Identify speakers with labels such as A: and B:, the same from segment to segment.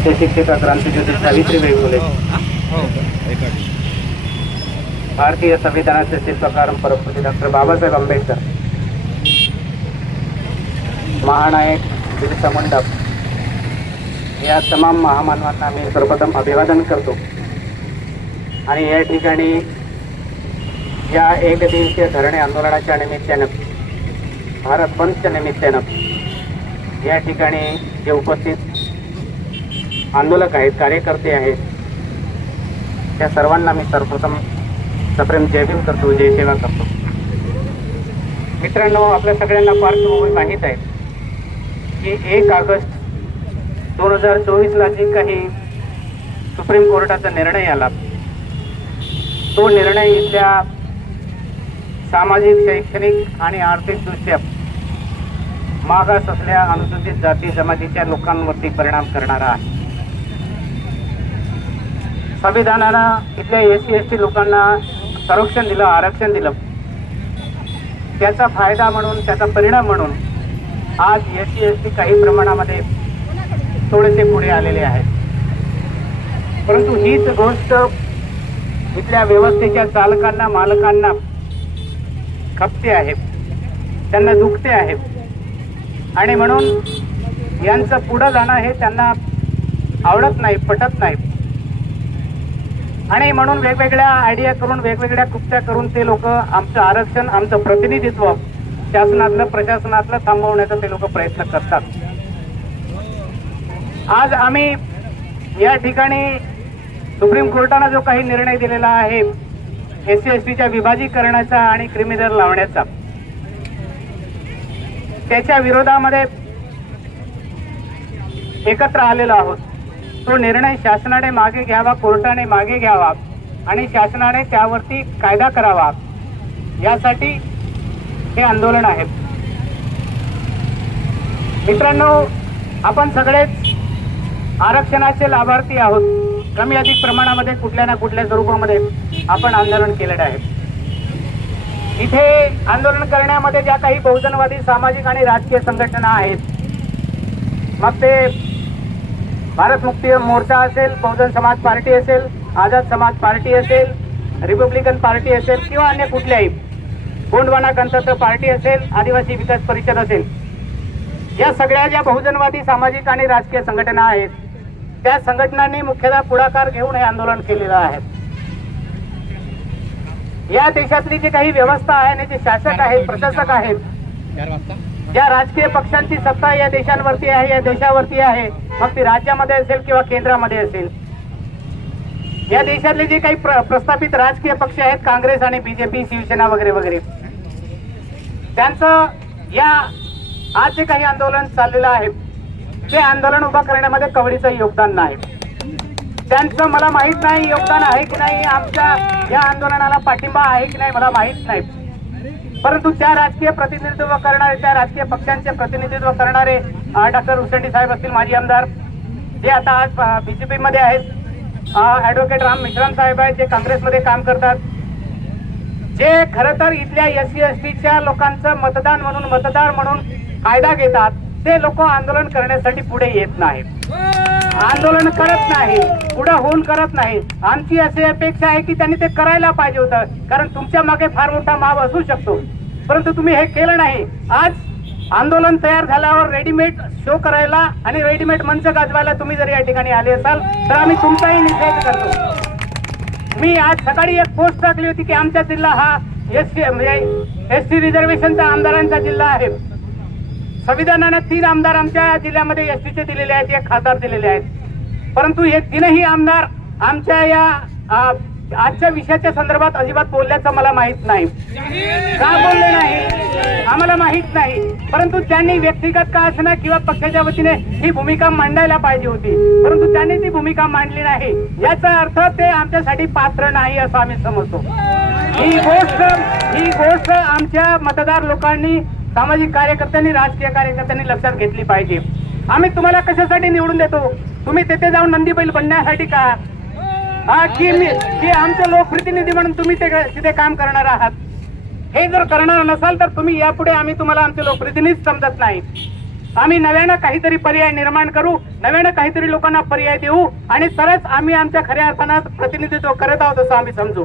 A: आद्य शिक्षिका क्रांतीज्योती सावित्रीबाई फुले भारतीय संविधानाचे शिल्पकार परमपूज्य डॉक्टर बाबासाहेब आंबेडकर. महानायक बिरसा मुंडा. या तमाम महामानवांना मी सर्वप्रथम अभिवादन करतो. आणि या ठिकाणी या एक दिवसीय धरणे आंदोलनाच्या निमित्तानं भारत बंदच्या निमित्तानं या ठिकाणी जे उपस्थित आंदोलक आहेत कार्यकर्ते आहेत. त्या सर्वांना मी सर्वप्रथम सप्रेम जय भीम करतो जय सेवा करतो. मित्रांनो आपल्या सगळ्यांना पार्श्वभूमी माहीत आहे की एक ऑगस्ट दोन हजार चोवीसला जे काही सुप्रीम कोर्टाचा निर्णय आला तो निर्णय इथल्या सामाजिक शैक्षणिक आणि आर्थिकदृष्ट्या मागास असल्या अनुसूचित जाती जमातीच्या लोकांवरती परिणाम करणारा आहे. संविधानानं इथल्या एस सी एस टी लोकांना संरक्षण दिलं आरक्षण दिलं. त्याचा फायदा म्हणून त्याचा परिणाम म्हणून आज एस सी एस टी काही प्रमाणामध्ये थोडेसे पुढे आलेले आहेत. परंतु हीच गोष्ट इथल्या व्यवस्थेच्या चालकांना मालकांना खपते आहे. त्यांना दुखते आहे. आणि म्हणून यांचं पुढं जाणं हे त्यांना आवडत नाही पटत नाही. आणि म्हणून वेगवेगळ्या आयडिया करून वेगवेगळ्या कृत्या करून ते लोक आमचं आरक्षण आमचं प्रतिनिधित्व शासनातलं प्रशासनातलं थांबवण्याचा ते लोक प्रयत्न करतात. आज आम्ही या ठिकाणी सुप्रीम कोर्टानं जो काही निर्णय दिलेला आहे एस सी एस टीच्या विभाजीकरणाचा आणि क्रिमिनल लावण्याचा त्याच्या विरोधामध्ये एकत्र आलेलो आहोत. तो निर्णय शासनाने मागे घ्यावा कोर्टाने मागे घ्यावा आणि शासनाने त्यावरती कायदा करावा. यासाठी हे आंदोलन आहे. मित्रांनो आपण सगळेच आरक्षणाचे लाभार्थी आहोत. कमी अधिक प्रमाणामध्ये कुठल्या ना कुठल्या स्वरूपामध्ये आपण आंदोलन केलेलं आहे. इथे आंदोलन करण्यामध्ये ज्या काही बहुजनवादी सामाजिक आणि राजकीय संघटना आहेत मग ते भारत मुक्ती मोर्चा असेल बहुजन समाज पार्टी असेल आझाद समाज पार्टी असेल रिपब्लिकन पार्टी असेल किंवा अन्य कुठल्याही गोंडवाना गणतंत्र पार्टी असेल आदिवासी विकास परिषद असेल या सगळ्या ज्या बहुजनवादी सामाजिक आणि राजकीय संघटना आहेत त्या संघटनांनी मुख्यतः पुढाकार घेऊन हे आंदोलन केलेलं आहे. या देशातली जी काही व्यवस्था आहे आणि जे शासक आहेत प्रशासक आहेत ज्या राजकीय पक्षांची सत्ता या देशांवरती आहे या देशावरती आहे मग ती राज्यामध्ये असेल किंवा केंद्रामध्ये असेल? या देशातले जे काही प्र- प्रस्थापित राजकीय पक्ष आहेत काँग्रेस आणि बीजेपी शिवसेना वगैरे वगैरे. त्यांचं या आज जे काही आंदोलन चाललेलं आहे ते आंदोलन उभं करण्यामध्ये कवडीचं योगदान नाही. त्यांचं मला माहीत नाही योगदान आहे की नाही आमच्या या आंदोलनाला पाठिंबा आहे की नाही मला माहीत नाही. परंतु त्या राजकीय प्रतिनिधित्व करणारे त्या राजकीय पक्षांचे प्रतिनिधित्व करणारे डॉक्टर उसेंडी साहेब असतील माजी आमदार जे आता आज बीजेपी मध्ये आहेत. ॲडव्होकेट राम मिश्राम साहेब आहेत जे काँग्रेसमध्ये काम करतात. जे खरं तर इथल्या एस सी एस टीच्या लोकांचं मतदान म्हणून मतदार म्हणून कायदा घेतात ते लोक आंदोलन करण्यासाठी पुढे येत नाहीत. आंदोलन करत नाही पुढे होऊन करत नाही. आमची अशी अपेक्षा आहे की त्यांनी ते करायला पाहिजे होतं कारण तुमच्या मागे फार मोठा माव असू शकतो. परंतु तुम्ही हे केलं नाही. आज आंदोलन तयार झाल्यावर रेडीमेड शो करायला आणि रेडीमेड मंच गाजवायला तुम्ही जर या ठिकाणी आले असाल तर आम्ही तुमचाही निषेध करतो. मी आज सकाळी एक पोस्ट टाकली होती की आमचा जिल्हा हा एस सी म्हणजे एस सी रिझर्वेशनचा आमदारांचा जिल्हा आहे. संविधानानं तीन आमदार आमच्या जिल्ह्यामध्ये एस टीचे दिलेले आहेत एक खासदार दिलेले आहेत. परंतु हे तीनही आमदार आमच्या या आजच्या विषयाच्या संदर्भात अजिबात बोलल्याचं मला माहीत नाही. का बोलले नाही? आम्हाला माहीत नाही. परंतु त्यांनी व्यक्तिगत का असणार किंवा पक्षाच्या वतीने ही भूमिका मांडायला पाहिजे होती. परंतु त्यांनी ती भूमिका मांडली नाही. याचा अर्थ ते आमच्यासाठी पात्र नाही असं आम्ही समजतो. ही गोष्ट ही गोष्ट आमच्या मतदार लोकांनी सामाजिक कार्यकर्त्यांनी राजकीय कार्यकर्त्यांनी लक्षात घेतली पाहिजे. आम्ही तुम्हाला कशासाठी निवडून देतो? तुम्ही तेथे जाऊन नंदी बैल बनण्यासाठी का? हा की मी की आमचे लोकप्रतिनिधी म्हणून तुम्ही ते तिथे काम करणार आहात? हे जर करणार नसाल तर तुम्ही यापुढे आम्ही तुम्हाला आमचे लोकप्रतिनिधी समजत नाही. आम्ही नव्यानं काहीतरी पर्याय निर्माण करू नव्यानं काहीतरी लोकांना पर्याय देऊ आणि तरच आम्ही आमच्या खऱ्या अर्थानं प्रतिनिधित्व करत आहोत असं आम्ही समजू.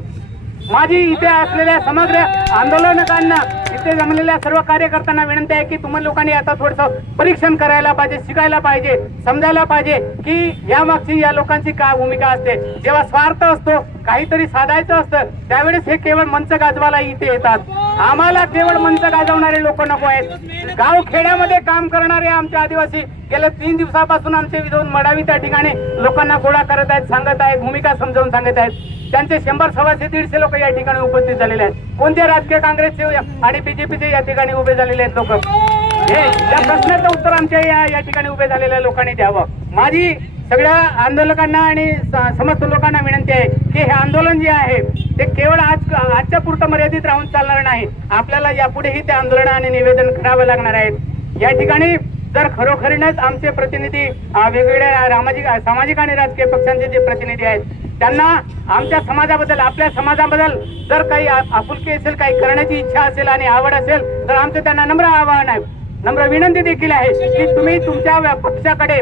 A: माझी इथे असलेल्या समग्र आंदोलनकांना इथे जमलेल्या सर्व कार्यकर्त्यांना विनंती आहे की तुम्हाला लोकांनी आता थोडस परीक्षण करायला पाहिजे शिकायला पाहिजे समजायला पाहिजे की या मागची या लोकांची काय भूमिका असते. जेव्हा स्वार्थ असतो काहीतरी साधायचं असतं त्यावेळेस हे केवळ मंच गाजवायला इथे येतात. आम्हाला केवळ मंच गाजवणारे लोक नको आहेत. गाव खेड्यामध्ये काम करणारे आमचे आदिवासी गेल्या तीन दिवसापासून आमचे विधान मडावी त्या ठिकाणी लोकांना गोळा करत आहेत सांगत आहेत भूमिका समजावून सांगत आहेत. त्यांचे शंभर सव्वाशे दीडशे लोक या ठिकाणी उपस्थित झालेले आहेत. कोणते राजकीय काँग्रेसचे आणि बीजेपीचे या ठिकाणी उभे झालेले आहेत लोक? हे या प्रश्नाचं उत्तर आमच्या या या ठिकाणी उभे झालेल्या लोकांनी द्यावं. माझी सगळ्या आंदोलकांना आणि समस्त लोकांना विनंती आहे की हे आंदोलन जे आहे ते केवळ आज आजच्या पुरतं मर्यादित राहून चालणार नाही. आपल्याला यापुढेही ते आंदोलन आणि निवेदन करावं लागणार आहेत या ठिकाणी जर खरोखरीनच आमचे प्रतिनिधी वेगवेगळ्या सामाजिक सामाजिक आणि राजकीय पक्षांचे जे प्रतिनिधी आहेत त्यांना आमच्या समाजाबद्दल आपल्या समाजाबद्दल जर काही आपुलकी असेल काही करण्याची इच्छा असेल आणि आवड असेल तर आमचं त्यांना नम्र आवाहन आहे. नम्र विनंती देखील आहे की तुम्ही तुमच्या पक्षाकडे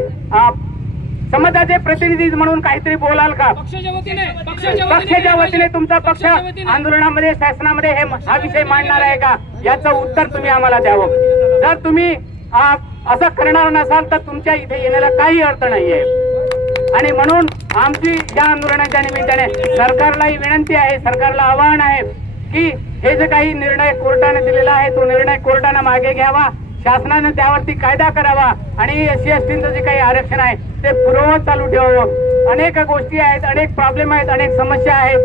A: समाजाचे प्रतिनिधी म्हणून काहीतरी बोलाल का?
B: पक्षाच्या वतीने
A: तुमचा पक्ष. आंदोलनामध्ये शासनामध्ये हे हा विषय मांडणार आहे का? याचं उत्तर तुम्ही आम्हाला द्यावं. जर तुम्ही असं करणार नसाल तर तुमच्या इथे येण्याला काही अर्थ नाहीये. आणि म्हणून आमची या आंदोलनाच्या निमित्ताने सरकारलाही विनंती आहे सरकारला आवाहन आहे की हे जे काही निर्णय कोर्टाने दिलेला आहे तो निर्णय कोर्टाने मागे घ्यावा. शासनाने त्यावरती कायदा करावा आणि एस सी एस टीचं जे काही आरक्षण आहे ते पूर्ववत चालू ठेवावं. अनेक गोष्टी आहेत अनेक प्रॉब्लेम आहेत अनेक समस्या आहेत.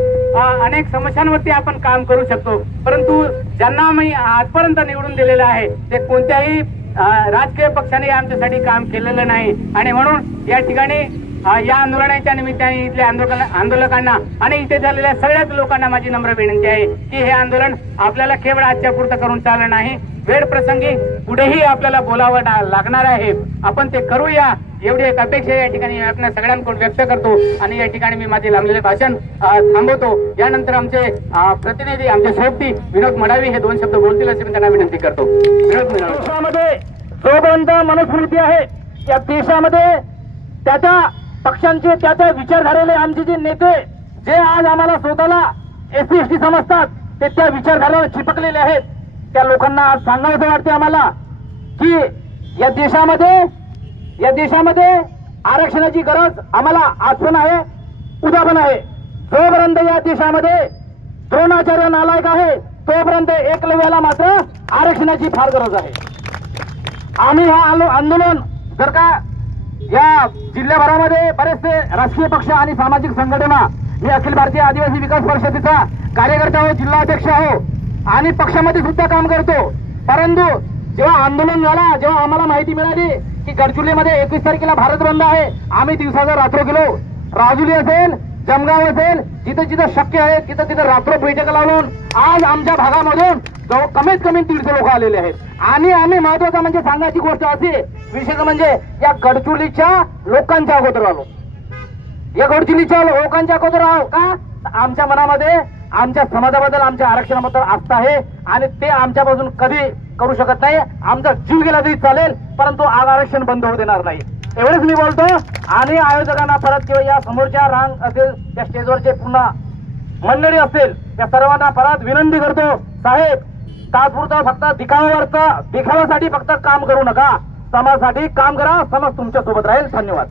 A: अनेक समस्यांवरती आपण काम करू शकतो. परंतु ज्यांना मी आजपर्यंत निवडून दिलेलं आहे ते कोणत्याही राजकीय पक्षाने आमच्यासाठी काम केलेलं नाही. आणि म्हणून या ठिकाणी या आंदोलनाच्या निमित्ताने इथल्या आंदोलन आंदोलकांना आणि इथे झालेल्या सगळ्याच लोकांना माझी नम्र विनंती आहे की हे आंदोलन आपल्याला केवळ आजच्या पुरतं करून चालणार नाही वेळ प्रसंगी पुढेही आपल्याला बोलावं लागणार आहे. आपण ते करूया. एवढी एक अपेक्षा या ठिकाणी आपल्या सगळ्यांकडून व्यक्त करतो आणि या ठिकाणी मी माझे लांबलेले भाषण थांबवतो. यानंतर आमचे प्रतिनिधी आमचे सोबती विनोद मडावी हे दोन शब्द बोलतील असे मी त्यांना विनंती करतो. विनोद मडावी.
C: देशामध्ये जोपर्यंत मनुस्मृती आहे या देशामध्ये त्याचा पक्षांचे त्या त्या विचारधारेले आमचे जे नेते जे आज आम्हाला स्वतःला एस एसटी एस समजतात ते त्या विचारधारेला चिपकलेले आहेत. त्या लोकांना आज सांगावं वाटते आम्हाला की या देशामध्ये या देशामध्ये आरक्षणाची गरज आम्हाला आज पण आहे उद्या पण आहे. जोपर्यंत या देशामध्ये द्रोणाचार्य नालायक आहे तोपर्यंत एकलव्याला मात्र आरक्षणाची फार गरज आहे. आम्ही हा आलो- आंदोलन जर का या जिल्ह्याभरामध्ये बरेचसे राजकीय पक्ष आणि सामाजिक संघटना मी अखिल भारतीय आदिवासी विकास परिषदेचा कार्यकर्ता हो जिल्हाध्यक्ष हो आणि पक्षामध्ये सुद्धा काम करतो. परंतु जेव्हा आंदोलन झाला जेव्हा आम्हाला माहिती मिळाली की गडचुलीमध्ये एकवीस तारखेला भारत बंद आहे आम्ही दिवसाचा रात्र गेलो. राजुली असेल जमगाव असेल जिथं जिथं शक्य आहे तिथं तिथं रात्र बैठक लावून आज आमच्या भागामधून जवळ कमीत कमी दीडशे लोक आलेले आहेत. आणि आम्ही महत्त्वाचा म्हणजे सांगायची गोष्ट अशी विशेष म्हणजे या गडचुलीच्या लोकांच्या अगोदर आलो. या गडचुलीच्या लोकांच्या अगोदर आहो का? आमच्या मनामध्ये आमच्या समाजाबद्दल आमच्या आरक्षणाबद्दल आस्था आहे. आणि ते आमच्यापासून कधी करू शकत नाही. आमचा जीव गेला तरी चालेल परंतु आज आरक्षण बंद होऊ देणार नाही. एवढेच मी बोलतो आणि आयोजकांना परत किंवा या समोरच्या रांग असेल त्या स्टेजवरचे पुन्हा मंडळी असतील त्या सर्वांना परत विनंती करतो साहेब तात्पुरतं फक्त दिखाव्यावरचं दिखाव्यासाठी फक्त काम करू नका. समाजासाठी काम करा समाज तुमच्यासोबत राहील. धन्यवाद.